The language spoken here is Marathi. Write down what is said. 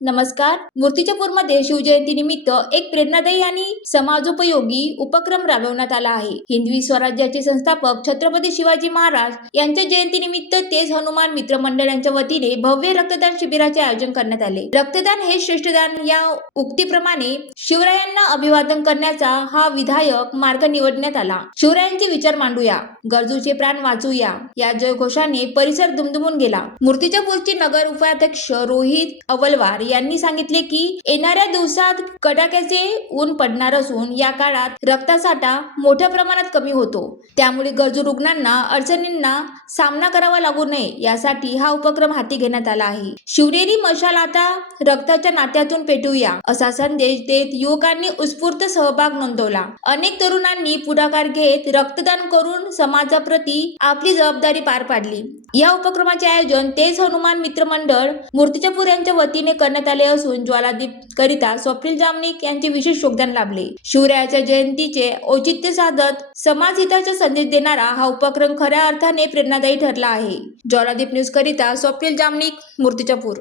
नमस्कार. मूर्तिजापूरमध्ये शिवजयंतीनिमित्त एक प्रेरणादायी आणि समाजोपयोगी उपक्रम राबवण्यात आला आहे. हिंदवी स्वराज्याचे संस्थापक छत्रपती शिवाजी महाराज यांच्या जयंतीनिमित्त तेज हनुमान मित्र मंडळ यांच्या वतीने भव्य रक्तदान शिबिराचे आयोजन करण्यात आले. रक्तदान हे श्रेष्ठदान या उक्तीप्रमाणे शिवरायांना अभिवादन करण्याचा हा विधायक मार्ग निवडण्यात आला. शिवरायांचे विचार मांडूया, गरजूचे प्राण वाचूया या जयघोषाने परिसर दुमदुमून गेला. मूर्तिजापूरचे नगर उपाध्यक्ष रोहित अवलवार यांनी सांगितले की येणाऱ्या दिवसात कडाक्याचे ऊन पडणार असून या काळात रक्तासाठा मोठ्या प्रमाणात कमी होतो. त्यामुळे गरजू रुग्णांना अडचणींना सामना करावा लागू नये यासाठी हा उपक्रम हाती घेण्यात आला आहे. शिवनेरी मशाल आता रक्ताच्या नात्यातून पेटवूया असा संदेश देत युवकांनी उत्स्फूर्त सहभाग नोंदवला. अनेक तरुणांनी पुढाकार घेत रक्तदान करून समाजाप्रती आपली जबाबदारी पार पाडली. या उपक्रमाचे आयोजन तेज हनुमान मित्र मंडळ मूर्तिजापूर यांच्या वतीने करण्यात आले असून ज्वालादीप करिता स्वप्नील जामनिक यांचे विशेष योगदान लाभले. शिवरायाच्या जयंतीचे औचित्य साधत समाजहिताचा संदेश देणारा हा उपक्रम खऱ्या अर्थाने प्रेरणादायी ठरला आहे. ज्वालादीप न्यूज करिता स्वप्नील जामनिक, मूर्तिजापूर.